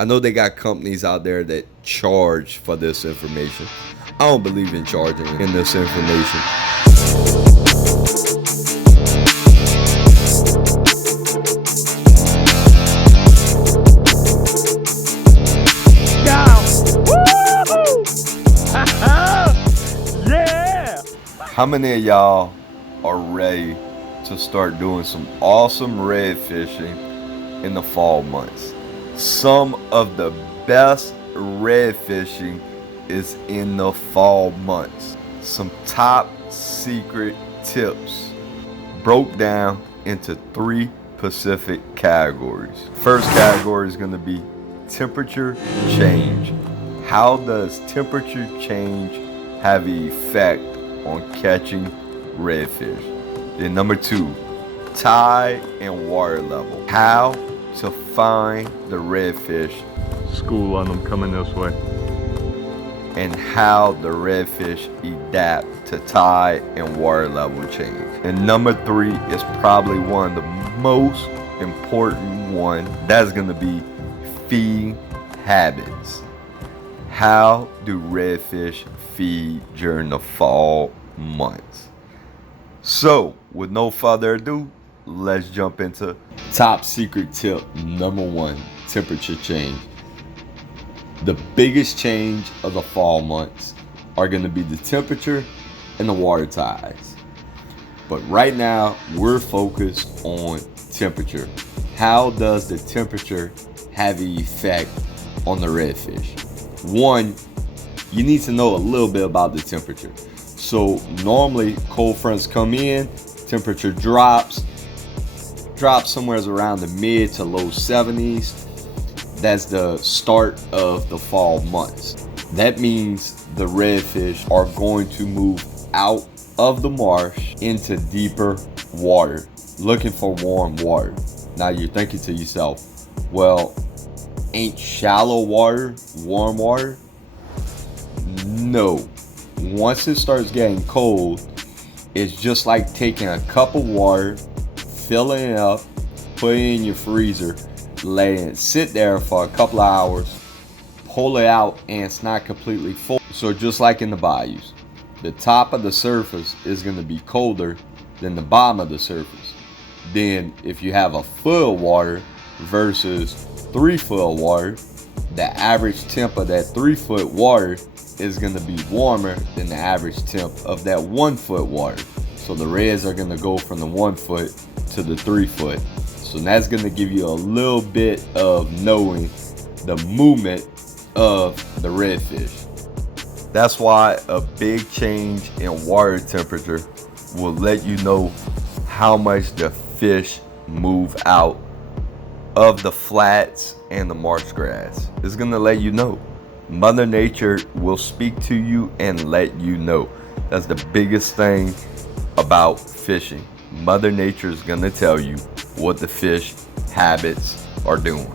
I know they got companies out there that charge for this information. I don't believe in charging in this information. Yeah! How many of y'all are ready to start doing some awesome red fishing in the fall months? Some of the best red fishing is in the fall months. Some top secret tips broke down into 3 specific categories. First category is going to be temperature change. How does temperature change have an effect on catching redfish? Then number 2, tide and water level. How to find the redfish. School on them coming this way. And how the redfish adapt to tide and water level change. And number 3 is probably one of the most important one. That's going to be feeding habits. How do redfish feed during the fall months? So, with no further ado, let's jump into top secret tip number 1, temperature change. The biggest change of the fall months are going to be the temperature and the water tides. But right now, we're focused on temperature. How does the temperature have an effect on the redfish? 1, you need to know a little bit about the temperature. So normally cold fronts come in, temperature drops somewhere around the mid to low 70s. That's the start of the fall months. That means the redfish are going to move out of the marsh into deeper water, looking for warm water. Now you're thinking to yourself, well, ain't shallow water warm water? No. Once it starts getting cold, it's just like taking a cup of water, filling it up, putting it in your freezer, letting it sit there for a couple of hours, pull it out, and it's not completely full. So just like in the bayous, the top of the surface is going to be colder than the bottom of the surface. Then if you have a foot of water versus 3 foot of water, the average temp of that 3 foot water is going to be warmer than the average temp of that 1 foot water. So the reds are going to go from the 1 foot to the 3 foot. So that's going to give you a little bit of knowing the movement of the redfish. That's why a big change in water temperature will let you know how much the fish move out of the flats and the marsh grass. It's going to let you know. Mother Nature will speak to you and let you know. That's the biggest thing about fishing. Mother Nature is going to tell you what the fish habits are doing.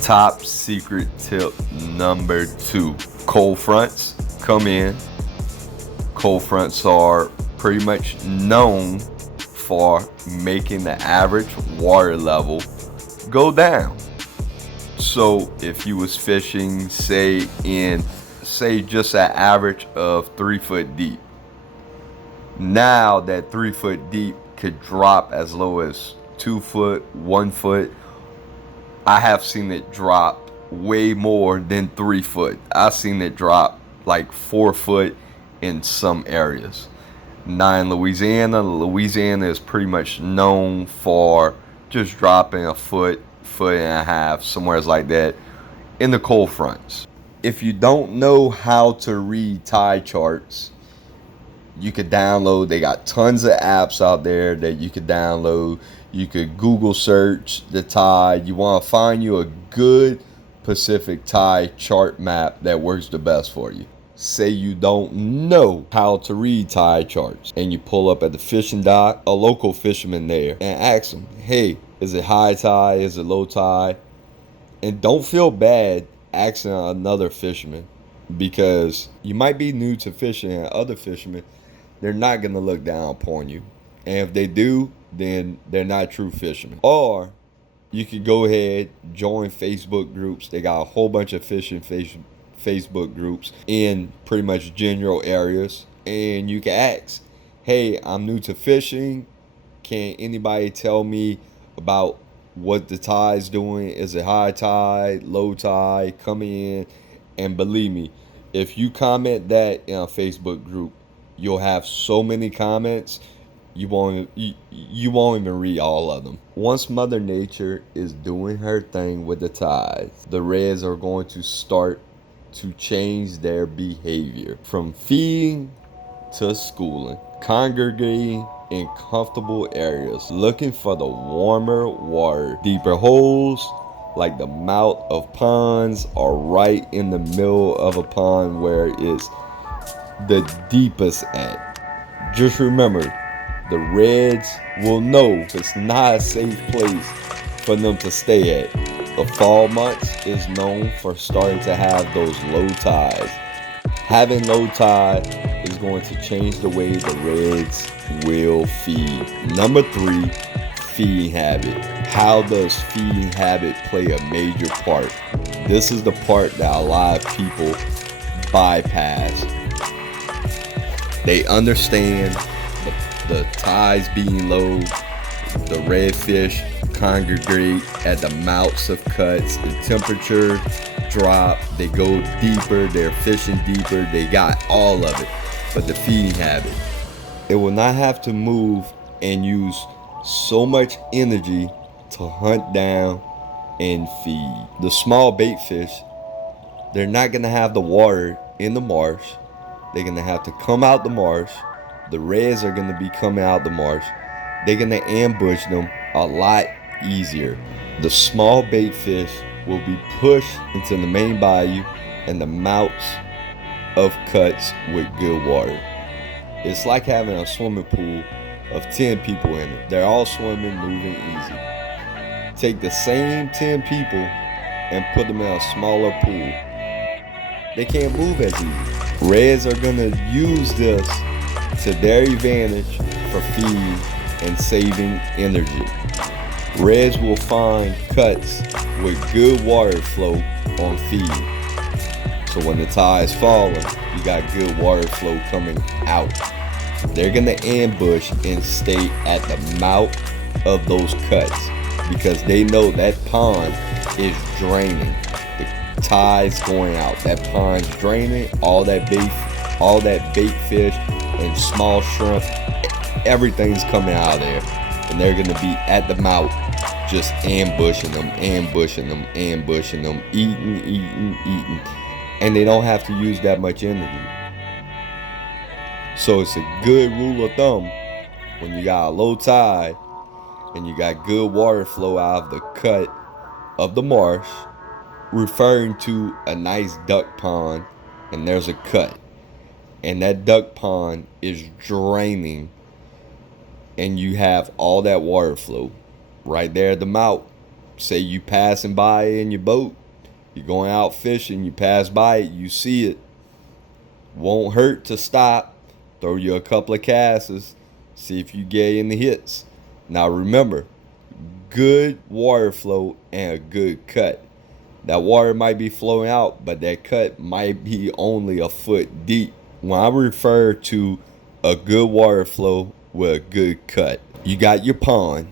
Top secret tip number 2. Cold fronts come in. Cold fronts are pretty much known for making the average water level go down. So if you was fishing, say just an average of 3 foot deep, now that 3 foot deep could drop as low as 2 foot, 1 foot. I have seen it drop way more than 3 foot. I've seen it drop like 4 foot in some areas. Now in Louisiana is pretty much known for just dropping a foot and a half, somewhere like that, in the cold fronts. If you don't know how to read tide charts, you could download. They got tons of apps out there that you could download. You could Google search the tide. You want to find you a good Pacific tide chart map that works the best for you. Say you don't know how to read tide charts, and you pull up at the fishing dock, a local fisherman there, and ask them, hey, is it high tide? Is it low tide? And don't feel bad asking another fisherman, because you might be new to fishing, and other fishermen, they're not going to look down upon you. And if they do, then they're not true fishermen. Or You could go ahead, join Facebook groups. They got a whole bunch of fishing Facebook groups in pretty much general areas. And you can ask, hey, I'm new to fishing. Can anybody tell me about what the tide's doing? Is it high tide, low tide, coming in? And believe me, if you comment that in a Facebook group, you'll have so many comments you won't even read all of them. Once Mother Nature is doing her thing with the tides, the reds are going to start to change their behavior from feeding to schooling, congregating in comfortable areas, looking for the warmer water. Deeper holes like the mouth of ponds are right in the middle of a pond where it's the deepest at. Just remember, the reds will know it's not a safe place for them to stay at. The fall months is known for starting to have those low tides. Having low tide is going to change the way the reds will feed. Number 3, feeding habit. How does feeding habit play a major part? This is the part that a lot of people bypass. They understand the tides being low, the redfish congregate at the mouths of cuts, the temperature drop, they go deeper, they're fishing deeper, they got all of it. But the feeding habit, it will not have to move and use so much energy to hunt down and feed. The small bait fish, they're not going to have the water in the marsh. They're going to have to come out the marsh. The reds are going to be coming out the marsh. They're going to ambush them a lot easier. The small bait fish will be pushed into the main bayou and the mouths of cuts with good water. It's like having a swimming pool of 10 people in it. They're all swimming, moving easy. Take the same 10 people and put them in a smaller pool. They can't move as easy. Reds are going to use this to their advantage for feeding and saving energy. Reds will find cuts with good water flow on feed. So when the tide's falling, you got good water flow coming out. They're going to ambush and stay at the mouth of those cuts because they know that pond is draining. The tide's going out. That pond's draining. All that bait fish and small shrimp, everything's coming out of there. And they're going to be at the mouth just ambushing them, eating. And they don't have to use that much energy. So it's a good rule of thumb when you got a low tide and you got good water flow out of the cut of the marsh, referring to a nice duck pond, and there's a cut. And that duck pond is draining and you have all that water flow right there at the mouth. Say you passing by in your boat, you're going out fishing, you pass by it, you see it. Won't hurt to stop, throw you a couple of casts, see if you get any hits. Now remember, good water flow and a good cut. That water might be flowing out, but that cut might be only a foot deep. When I refer to a good water flow with a good cut, you got your pond,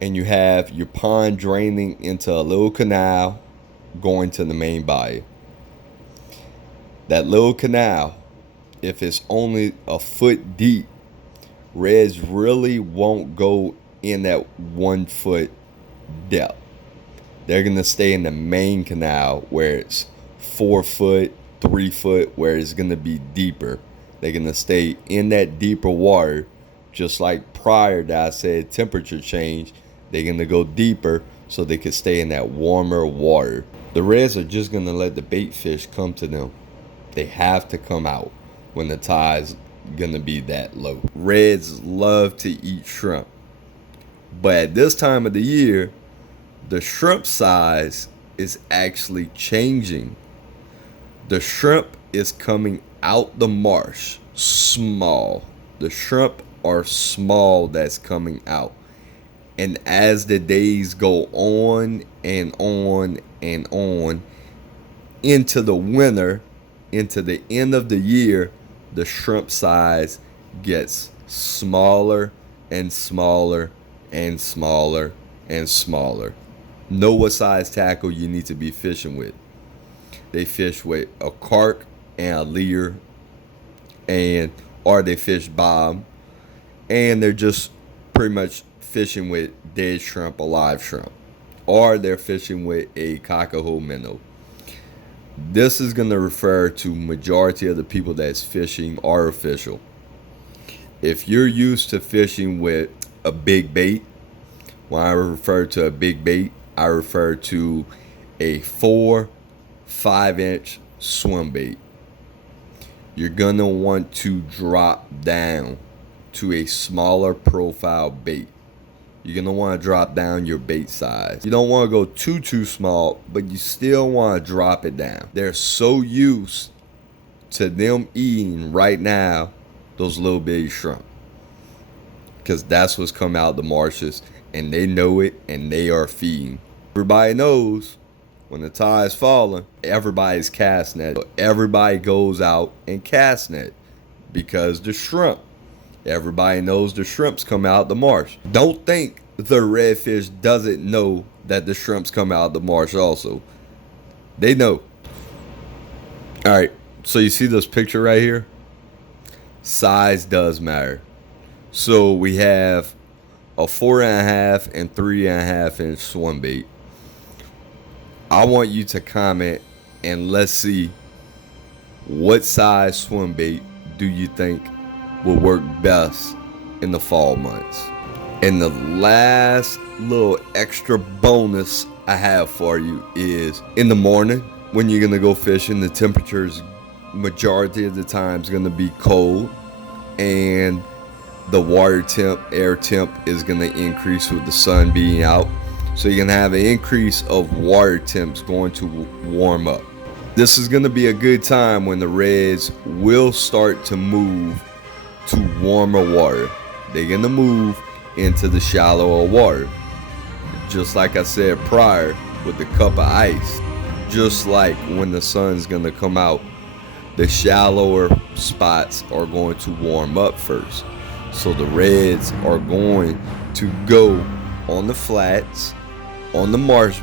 and you have your pond draining into a little canal going to the main bayou. That little canal, if it's only a foot deep, reds really won't go in that 1 foot depth. They're going to stay in the main canal where it's 4 foot, 3 foot, where it's going to be deeper. They're going to stay in that deeper water, just like prior that I said temperature change. They're going to go deeper so they can stay in that warmer water. The reds are just going to let the bait fish come to them. They have to come out when the tide's going to be that low. Reds love to eat shrimp. But at this time of the year, the shrimp size is actually changing. The shrimp is coming out the marsh small. The shrimp are small that's coming out. And as the days go on and on and on into the winter, into the end of the year, the shrimp size gets smaller and smaller and smaller and smaller. Know what size tackle you need to be fishing with. They fish with a carp and a leer, or they fish bob, and they're just pretty much fishing with dead shrimp or live shrimp, or they're fishing with a cockahoo minnow. This is going to refer to majority of the people that's fishing artificial. If you're used to fishing with a big bait, when I refer to a big bait, I refer to a 4-5 inch swim bait. You're going to want to drop down to a smaller profile bait. You're going to want to drop down your bait size. You don't want to go too small, but you still want to drop it down. They're so used to them eating right now those little bitty shrimp, because that's what's come out of the marshes, and they know it, and they are feeding. Everybody knows when the tide's falling, everybody's casting net. Everybody goes out and cast net because the shrimp. Everybody knows the shrimps come out the marsh. Don't think the redfish doesn't know that the shrimps come out the marsh also. They know. All right, so you see this picture right here? Size does matter. So we have a 4.5 and 3.5 inch swim bait. I want you to comment and let's see what size swim bait do you think will work best in the fall months. And the last little extra bonus I have for you is in the morning when you're gonna go fishing, the temperatures majority of the time is gonna be cold, and the water temp, air temp is gonna increase with the sun being out. So you're gonna have an increase of water temps going to warm up. This is gonna be a good time when the reds will start to move to warmer water. They're gonna move into the shallower water. Just like I said prior with the cup of ice, just like when the sun's gonna come out, the shallower spots are going to warm up first. So the reds are going to go on the flats, on the marsh,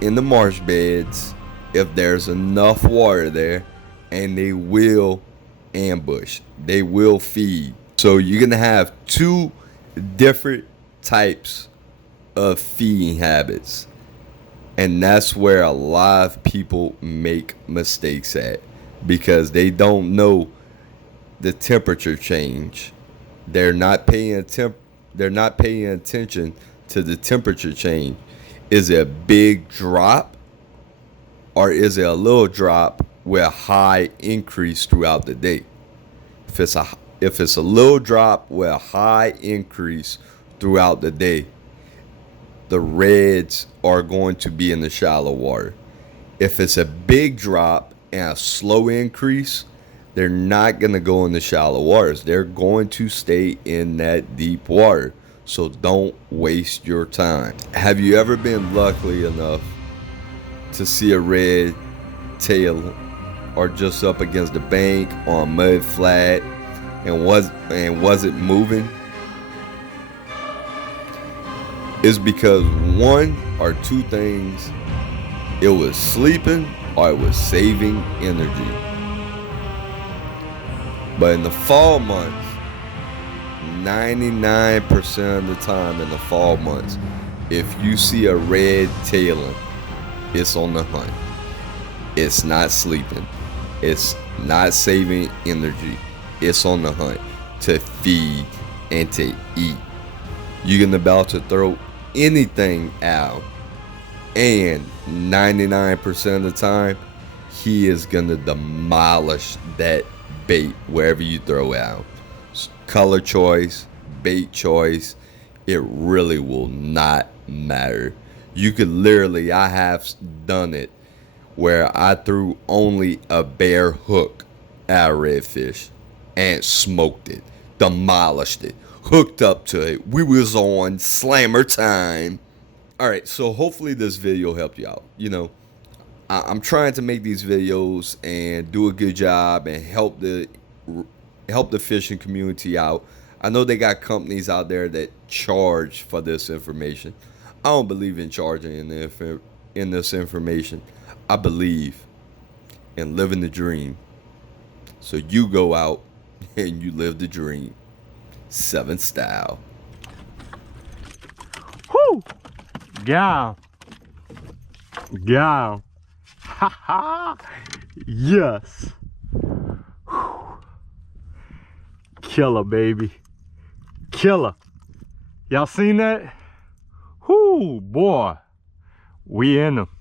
in the marsh beds, if there's enough water there, and they will ambush. They will feed. So you're gonna have two different types of feeding habits, and that's where a lot of people make mistakes at, because they don't know the temperature change. They're not paying attention to the temperature change. Is it a big drop, or is it a little drop with a high increase throughout the day? If it's a little drop with a high increase throughout the day, the reds are going to be in the shallow water. If it's a big drop and a slow increase, they're not going to go in the shallow waters. They're going to stay in that deep water. So don't waste your time. Have you ever been lucky enough to see a red tail or just up against the bank on a mud flat and wasn't moving? It's because one or two things: it was sleeping or it was saving energy. But in the fall months, 99% of the time in the fall months, if you see a red tailing, it's on the hunt. It's not sleeping. It's not saving energy. It's on the hunt to feed and to eat. You're about to throw anything out, and 99% of the time, he is gonna demolish that bait wherever you throw out. Color choice, bait choice, it really will not matter. You could literally, I have done it where I threw only a bare hook at a redfish and smoked it, demolished it, hooked up to it. We was on slammer time. All right, so hopefully this video helped you out. You know, I'm trying to make these videos and do a good job and help the fishing community out. I know they got companies out there that charge for this information. I don't believe in charging in this information. I believe in living the dream. So you go out and you live the dream. 7 style. Whoo! Yeah. Yeah. Ha ha! Yes. Whew. Killer, baby. Killer. Y'all seen that? Whoo, boy. We in them.